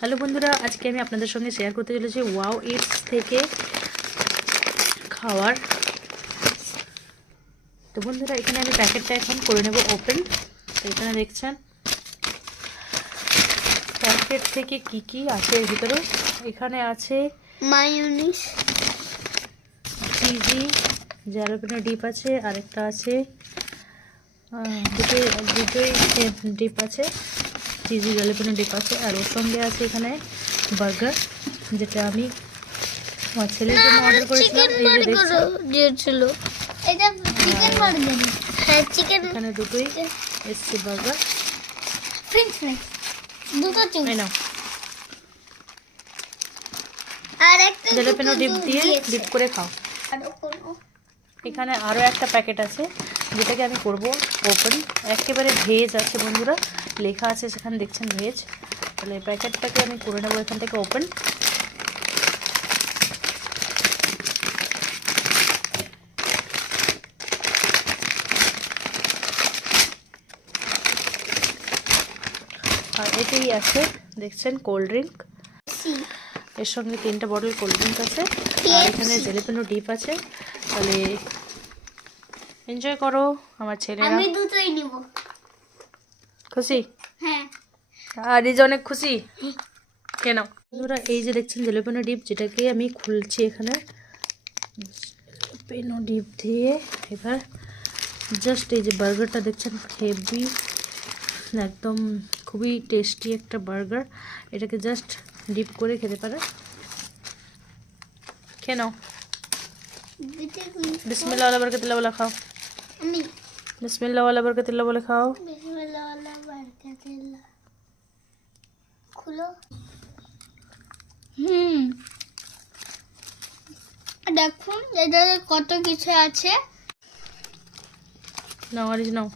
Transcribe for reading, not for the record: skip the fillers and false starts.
Hello বন্ধুরা, আজকে আমি আপনাদের সঙ্গে শেয়ার করতে চলেছি ওয়াও ইটস থেকে খাওয়ার। তো বন্ধুরা, এখানে আমি প্যাকেটটা এখন করে নেব ওপেন। তো এখানে দেখছেন প্যাকেট থেকে কি কি আছে এর ভিতরে। এখানে আছে মায়োনিজ, চিজি, জ্যালাপিনো ডিপ আছে, আরেকটা আছে দুটোই ডিপ আছে, চিজি জ্যালাপিনো ডিপ আছে। আর ওর সঙ্গে আছে এখানে বার্গার, যেটা আমি আমার ছেলের জন্য অর্ডার করেছিলাম। এই যে দেখছেন দিয়েছিল এটা চিকেন বার্গার। হ্যাঁ, চিকেন। এখানে দুটোই এসছে বার্গার। ফ্রেঞ্চ ফ্রাই দুটো চিকেন। এই নাও, আর একটা জ্যালাপিনো ডিপ দিয়ে ডিপ করে খাও। আর কোনো এখানে আরও একটা প্যাকেট আছে, যেটাকে আমি করব ওপেন। একেবারে ভেজ আছে বন্ধুরা, লেখা আছে সেখানে দেখছেন ভেজ। তাহলে এই প্যাকেটটাকে আমি করে নেবো এখান থেকে ওপেন। আর এতেই আছে দেখছেন কোল্ড ড্রিঙ্ক, এর সঙ্গে 3টা বটল কোল্ড ড্রিঙ্ক আছে। আর এখানে জ্যালাপিনো ডিপ আছে। তাহলে এনজয় করো আমার ছেলেরা। আমি দুটোই নিব। খুশি? হ্যাঁ। আর এই যে অনেক খুশি কেন বন্ধুরা? এই যে দেখছেন জ্যালাপিনো ডিপ, যেটাকে আমি খুলছি এখানে জ্যালাপিনো ডিপ দিয়ে। এবার জাস্ট এই যে বার্গারটা দেখছেন, হেভি একদম খুবই টেস্টি একটা বার্গার। এটাকে জাস্ট ডিপ করে খেতে পারে। কেন? বিসমিল্লাহ ওয়ালা বারাকাতুল্লাহ বলে খাও। আমি বিসমিল্লাহ ওয়ালা বারাকাতুল্লাহ বলে খাও। বিসমিল্লাহ ওয়ালা বারাকাতুল্লাহ। খুলো। দেখুন এটাতে কত কিছু আছে। নাও আর নাও।